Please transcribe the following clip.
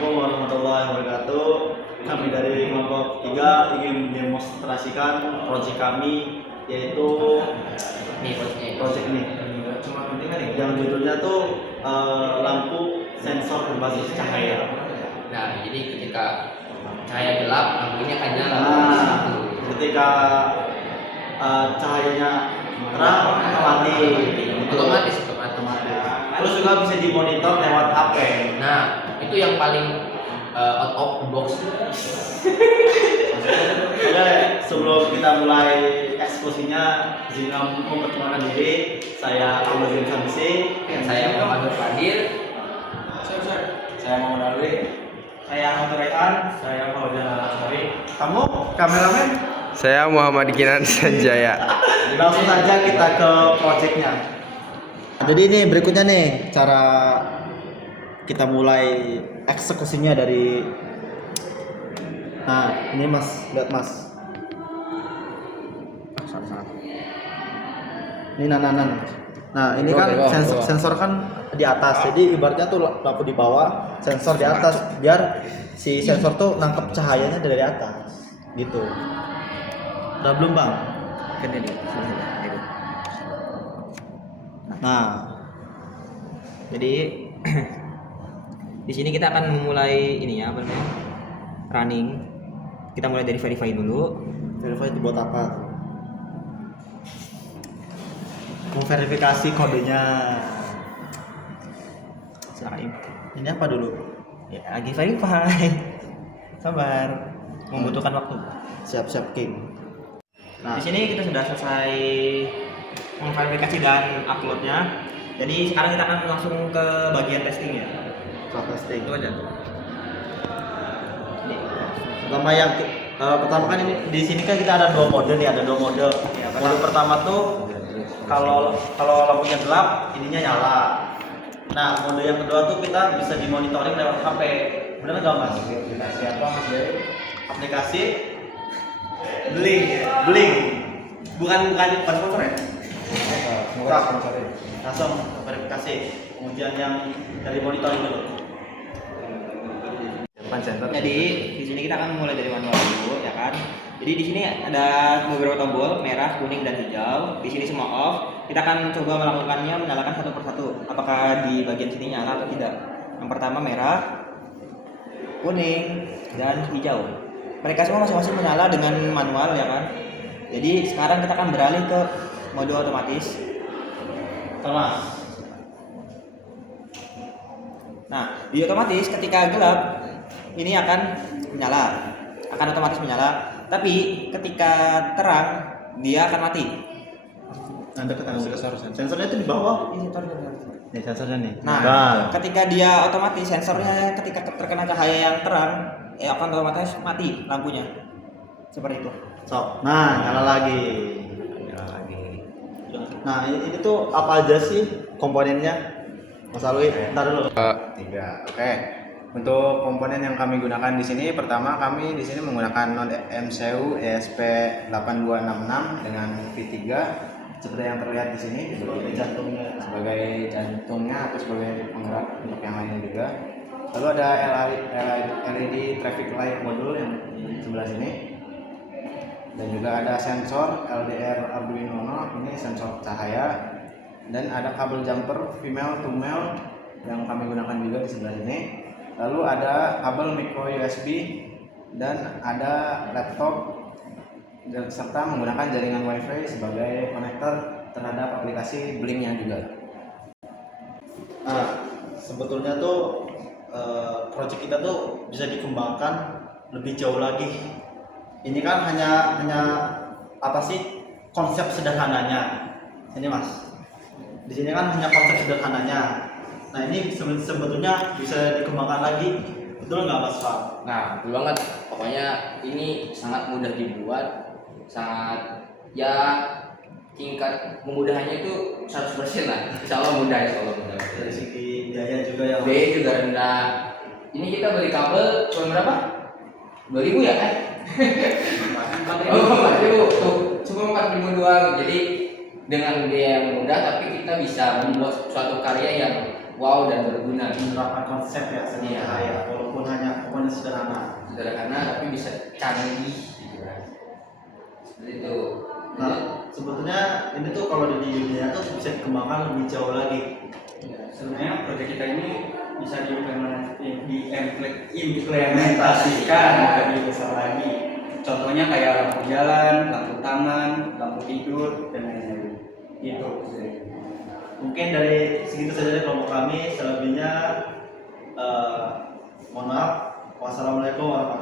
Assalamualaikum warahmatullahi wabarakatuh. Kami dari kelompok 3 ingin mendemonstrasikan proyek kami, yaitu proyek ini yang judulnya tuh lampu sensor berbasis cahaya. Nah, jadi ketika cahaya gelap, lampu ini akan nyala. Ketika cahayanya terang, mati. Otomatis. Terus juga bisa dimonitor lewat HP. Nah, itu yang paling out of the box. Oke, sebelum kita mulai eksekusinya, izinkan memperkenalkan diri. Saya Ahmad bin Samsi. Saya Muhammad Fadil. Saya Muhammad Alwi. Saya Ahmad Rehan. Saya Fauzan Al-Asari. Kamu kameramen? Saya Muhammad Kinan Sanjaya. Langsung saja kita ke proyeknya. Jadi ini berikutnya nih cara kita mulai eksekusinya dari. Nah, ini Mas, lihat Mas. Ini nanan. Nah, ini kan sensor kan di atas. Jadi ibaratnya tuh lampu di bawah, sensor di atas, biar si sensor tuh nangkep cahayanya dari atas. Gitu. Udah belum, Bang? Nah, jadi di sini kita akan memulai ini ya, apa namanya, running. Kita mulai dari verify dulu. verify itu buat apa? Memverifikasi kodenya. Silakan. Ini apa dulu? Ya, lagi verify. Sabar, membutuhkan waktu. Siap-siap King. Di sini kita sudah selesai memverifikasi dan uploadnya. Jadi sekarang kita akan langsung ke bagian testing ya. Testing. Itu aja. Pertama pertama kan ini di sini kan kita ada dua mode nih, ada dua mode. Ya, Mode pertama tuh kalau lampunya gelap, ininya nyala. Nah, mode yang kedua tuh kita bisa dimonitoring lewat HP. Benar nggak Mas? Aplikasi apa Mas Dewi? Aplikasi Blink. Bukan sponsor ya? Langsung verifikasi. Kemudian yang dari monitoring dulu. Jadi di sini kita akan mulai dari manual dulu ya kan. Jadi di sini ada beberapa tombol merah, kuning dan hijau. Di sini semua off. Kita akan coba melakukannya menyalakan satu persatu. Apakah di bagian sini nyala atau tidak? Yang pertama merah, kuning dan hijau. Mereka semua masing-masing menyala dengan manual ya kan. Jadi sekarang kita akan beralih ke mode otomatis. Thomas. Nah, di otomatis ketika gelap ini akan otomatis menyala. Tapi ketika terang dia akan mati. Anda ketahui sensornya itu di bawah. Ini Nih sensornya nih. Nah, ketika dia otomatis sensornya ketika terkena cahaya yang terang, akan otomatis mati lampunya. Seperti itu. Sok. Nah, nyala lagi. Nah, ini tuh apa aja sih komponennya? Mas Alwi, ntar dulu. 3. Oke. Untuk komponen yang kami gunakan di sini, pertama kami di sini menggunakan node MCU ESP8266 dengan V3 seperti yang terlihat di sini sebagai jantungnya atau sebagai penggerak untuk yang lainnya juga. Lalu ada LED traffic light module yang di sebelah sini. Dan juga ada sensor LDR Arduino Uno, ini sensor cahaya. Dan ada kabel jumper female to male yang kami gunakan juga di sebelah sini. Lalu ada kabel micro USB dan ada laptop dan serta menggunakan jaringan WiFi sebagai konektor terhadap aplikasi Blinknya juga. Nah, sebetulnya tuh proyek kita tuh bisa dikembangkan lebih jauh lagi. Ini kan hanya apa sih konsep sederhananya. Ini Mas. Di sini kan hanya konsep sederhananya. Nah, ini sebetulnya bisa dikembangkan lagi. Betul nggak Mas Pak? Nah, betul banget. Pokoknya ini sangat mudah dibuat, sangat ya tingkat kemudahannya itu 100% lah. Insya Allah mudah. Dari segi biaya juga ya. Biaya juga rendah. Ini kita beli kabel cuma berapa? 2.000 ya kan? 4.000. Cuma 4.000 doang. Jadi dengan biaya yang mudah tapi kita bisa membuat suatu karya yang wow dan berguna. Menerapkan konsep ya, Iya. walaupun sederhana tapi bisa canggih gitu kan. Seperti itu. Nah, sebetulnya ini tuh kalau di dunia tuh bisa dikembangkan lebih jauh lagi. Ya, sebenarnya proyek kita ini bisa diimplementasikan lebih besar lagi. Contohnya kayak lampu jalan, lampu taman, lampu tidur, dan lain-lain. Itu. Mungkin dari segitu saja dari kelompok kami. Selebihnya mohon maaf. Wassalamualaikum warahmatullahi wabarakatuh.